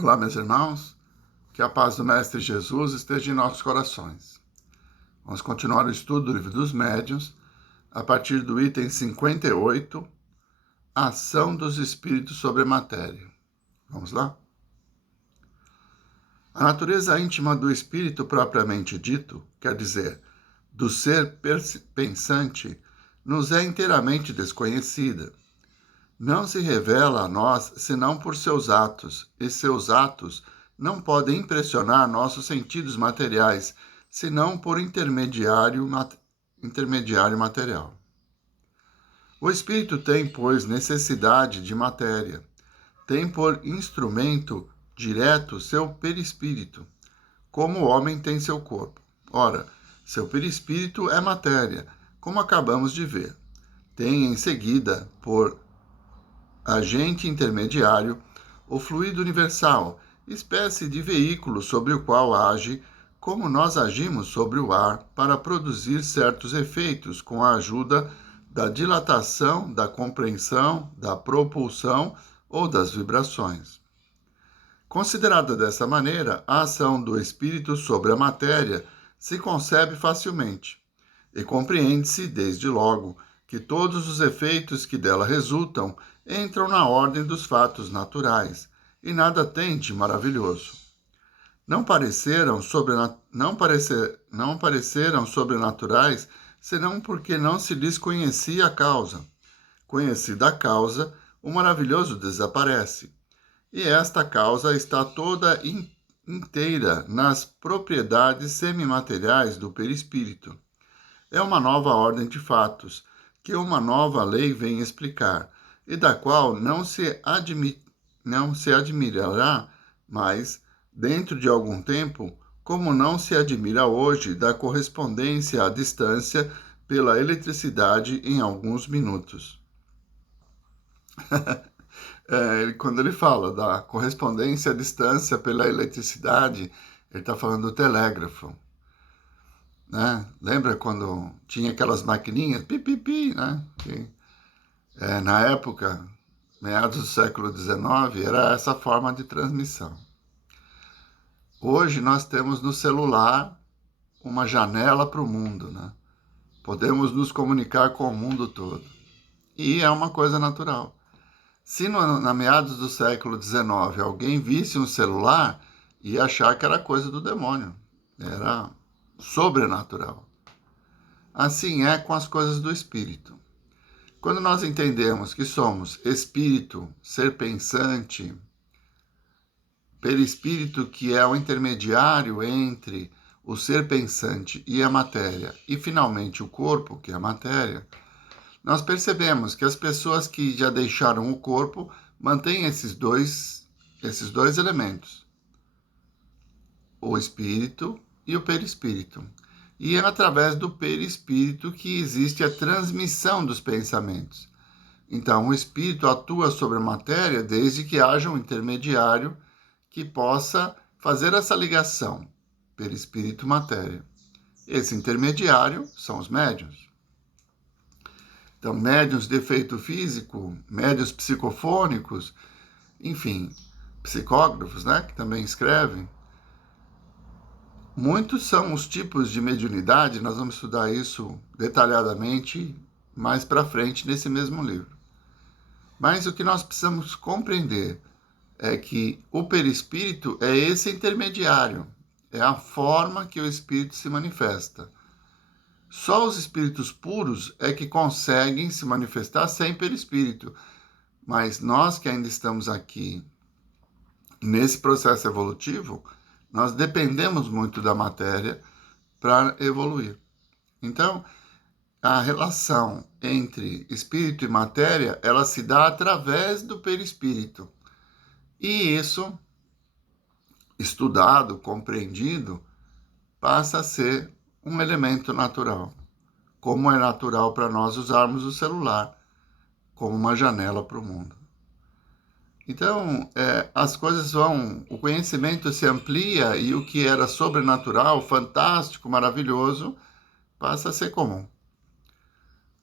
Olá, meus irmãos, que a paz do Mestre Jesus esteja em nossos corações. Vamos continuar o estudo do Livro dos Médiuns, a partir do item 58, Ação dos Espíritos sobre a Matéria. Vamos lá? A natureza íntima do espírito propriamente dito, quer dizer, do ser pensante, nos é inteiramente desconhecida. Não se revela a nós senão por seus atos, e seus atos não podem impressionar nossos sentidos materiais, senão por intermediário material. O espírito tem, pois, necessidade de matéria, tem por instrumento direto seu perispírito, como o homem tem seu corpo. Ora, seu perispírito é matéria, como acabamos de ver. Tem em seguida, por agente intermediário, o fluido universal, espécie de veículo sobre o qual age, como nós agimos sobre o ar, para produzir certos efeitos com a ajuda da dilatação, da compreensão, da propulsão ou das vibrações. Considerada dessa maneira, a ação do espírito sobre a matéria se concebe facilmente e compreende-se, desde logo, que todos os efeitos que dela resultam entram na ordem dos fatos naturais, e nada tem de maravilhoso. Não pareceram sobrenaturais, senão porque não se lhes conhecia a causa. Conhecida a causa, o maravilhoso desaparece, e esta causa está toda inteira nas propriedades semimateriais do perispírito. É uma nova ordem de fatos, que uma nova lei vem explicar, e da qual não se admirará mais, dentro de algum tempo, como não se admira hoje da correspondência à distância pela eletricidade em alguns minutos. Quando ele fala da correspondência à distância pela eletricidade, ele está falando do telégrafo. Né? Lembra quando tinha aquelas maquininhas, pipipi, né? Que, na época, meados do século XIX, era essa forma de transmissão. Hoje nós temos no celular uma janela para o mundo, né? Podemos nos comunicar com o mundo todo. E é uma coisa natural. Se na meados do século XIX alguém visse um celular, ia achar que era coisa do demônio. Era sobrenatural. Assim é com as coisas do espírito. Quando nós entendemos que somos espírito, ser pensante, perispírito, que é o intermediário entre o ser pensante e a matéria, e finalmente o corpo, que é a matéria, nós percebemos que as pessoas que já deixaram o corpo mantêm esses dois elementos, o espírito e o perispírito. E é através do perispírito que existe a transmissão dos pensamentos. Então, o espírito atua sobre a matéria desde que haja um intermediário que possa fazer essa ligação, perispírito-matéria. Esse intermediário são os médiuns. Então, médiuns de efeito físico, médiuns psicofônicos, enfim, psicógrafos, né, que também escrevem. Muitos são os tipos de mediunidade, nós vamos estudar isso detalhadamente mais para frente nesse mesmo livro. Mas o que nós precisamos compreender é que o perispírito é esse intermediário, é a forma que o espírito se manifesta. Só os espíritos puros é que conseguem se manifestar sem perispírito, mas nós que ainda estamos aqui nesse processo evolutivo, nós dependemos muito da matéria para evoluir. Então, a relação entre espírito e matéria, ela se dá através do perispírito. E isso, estudado, compreendido, passa a ser um elemento natural. Como é natural para nós usarmos o celular como uma janela para o mundo. Então, as coisas vão, o conhecimento se amplia e o que era sobrenatural, fantástico, maravilhoso, passa a ser comum.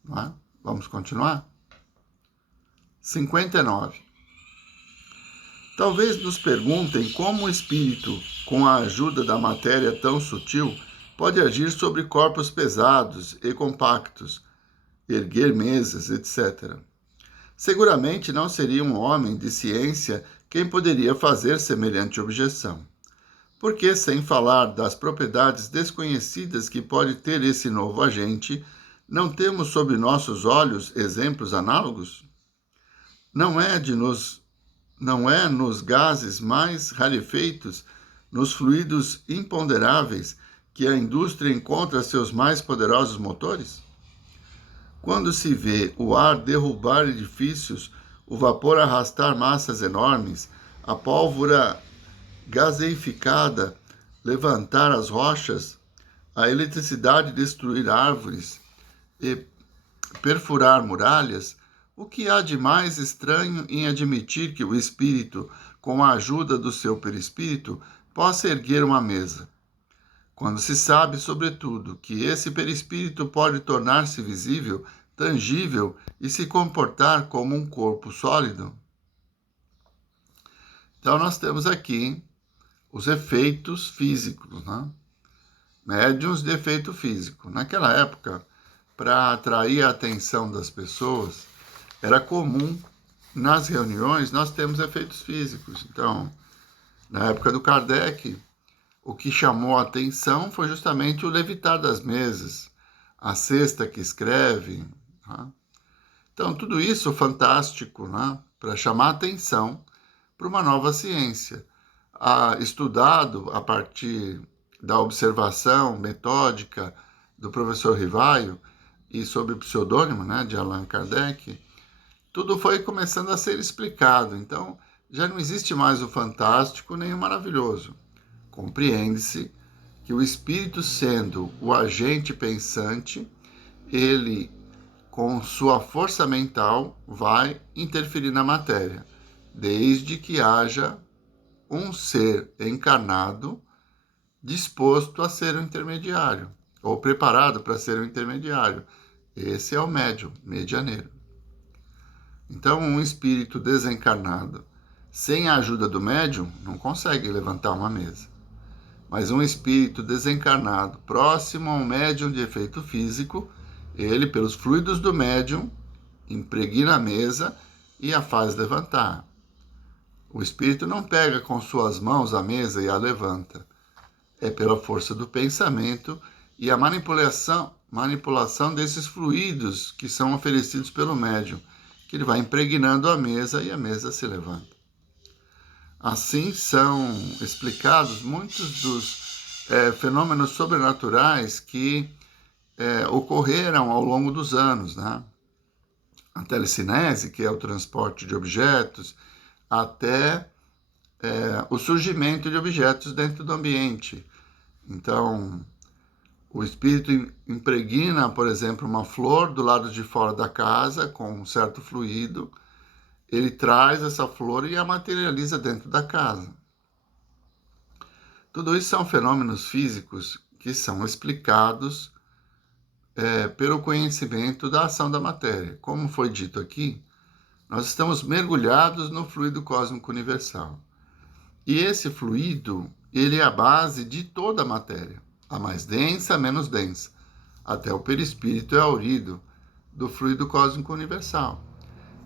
Não é? Vamos continuar? 59. Talvez nos perguntem como o espírito, com a ajuda da matéria tão sutil, pode agir sobre corpos pesados e compactos, erguer mesas, etc. Seguramente não seria um homem de ciência quem poderia fazer semelhante objeção. Porque, sem falar das propriedades desconhecidas que pode ter esse novo agente, não temos sob nossos olhos exemplos análogos? Não é nos gases mais rarefeitos, nos fluidos imponderáveis, que a indústria encontra seus mais poderosos motores? Quando se vê o ar derrubar edifícios, o vapor arrastar massas enormes, a pólvora gaseificada levantar as rochas, a eletricidade destruir árvores e perfurar muralhas, o que há de mais estranho em admitir que o espírito, com a ajuda do seu perispírito, possa erguer uma mesa? Quando se sabe, sobretudo, que esse perispírito pode tornar-se visível, tangível e se comportar como um corpo sólido? Então, nós temos aqui os efeitos físicos, né? Médiuns de efeito físico. Naquela época, para atrair a atenção das pessoas, era comum, nas reuniões, nós temos efeitos físicos. Então, na época do Kardec, o que chamou a atenção foi justamente o levitar das mesas, a cesta que escreve. Né? Então, tudo isso fantástico, né? Para chamar a atenção para uma nova ciência. Estudado a partir da observação metódica do professor Rivaio e sob o pseudônimo, né, de Allan Kardec, tudo foi começando a ser explicado. Então, já não existe mais o fantástico nem o maravilhoso. Compreende-se que o espírito, sendo o agente pensante, ele, com sua força mental, vai interferir na matéria, desde que haja um ser encarnado disposto a ser um intermediário, ou preparado para ser um intermediário. Esse é o médium, medianeiro. Então, um espírito desencarnado, sem a ajuda do médium, não consegue levantar uma mesa. Mas um espírito desencarnado, próximo a um médium de efeito físico, ele, pelos fluidos do médium, impregna a mesa e a faz levantar. O espírito não pega com suas mãos a mesa e a levanta. É pela força do pensamento e a manipulação desses fluidos que são oferecidos pelo médium, que ele vai impregnando a mesa e a mesa se levanta. Assim são explicados muitos dos fenômenos sobrenaturais que ocorreram ao longo dos anos, né? A telecinese, que é o transporte de objetos, até o surgimento de objetos dentro do ambiente. Então, o espírito impregna, por exemplo, uma flor do lado de fora da casa com um certo fluido, ele traz essa flor e a materializa dentro da casa. Tudo isso são fenômenos físicos que são explicados pelo conhecimento da ação da matéria. Como foi dito aqui, nós estamos mergulhados no fluido cósmico universal. E esse fluido, ele é a base de toda a matéria. A mais densa, a menos densa. Até o perispírito é aurido do fluido cósmico universal.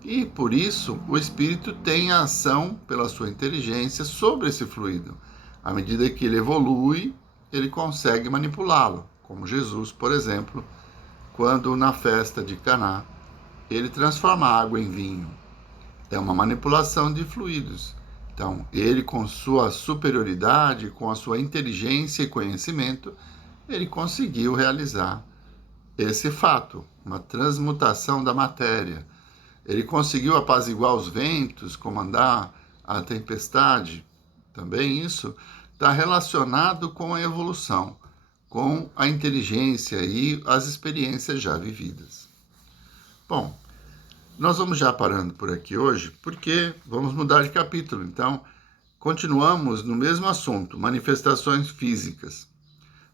E, por isso, o espírito tem a ação, pela sua inteligência, sobre esse fluido. À medida que ele evolui, ele consegue manipulá-lo. Como Jesus, por exemplo, quando na festa de Caná, ele transforma a água em vinho. É uma manipulação de fluidos. Então, ele, com sua superioridade, com a sua inteligência e conhecimento, ele conseguiu realizar esse fato, uma transmutação da matéria. Ele conseguiu apaziguar os ventos, comandar a tempestade. Também isso está relacionado com a evolução, com a inteligência e as experiências já vividas. Bom, nós vamos já parando por aqui hoje, porque vamos mudar de capítulo. Então, continuamos no mesmo assunto, manifestações físicas.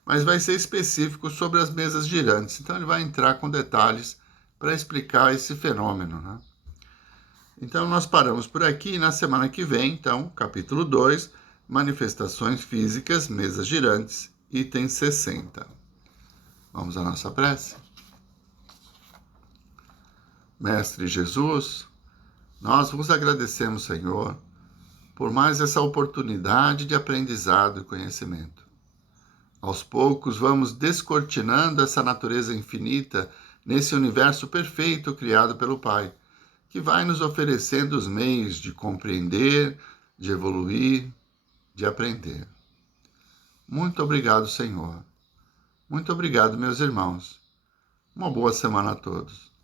Mas vai ser específico sobre as mesas girantes. Então, ele vai entrar com detalhes para explicar esse fenômeno, né? Então, nós paramos por aqui e na semana que vem, então, capítulo 2, manifestações físicas, mesas girantes, item 60. Vamos à nossa prece? Mestre Jesus, nós vos agradecemos, Senhor, por mais essa oportunidade de aprendizado e conhecimento. Aos poucos vamos descortinando essa natureza infinita nesse universo perfeito criado pelo Pai, que vai nos oferecendo os meios de compreender, de evoluir, de aprender. Muito obrigado, Senhor. Muito obrigado, meus irmãos. Uma boa semana a todos.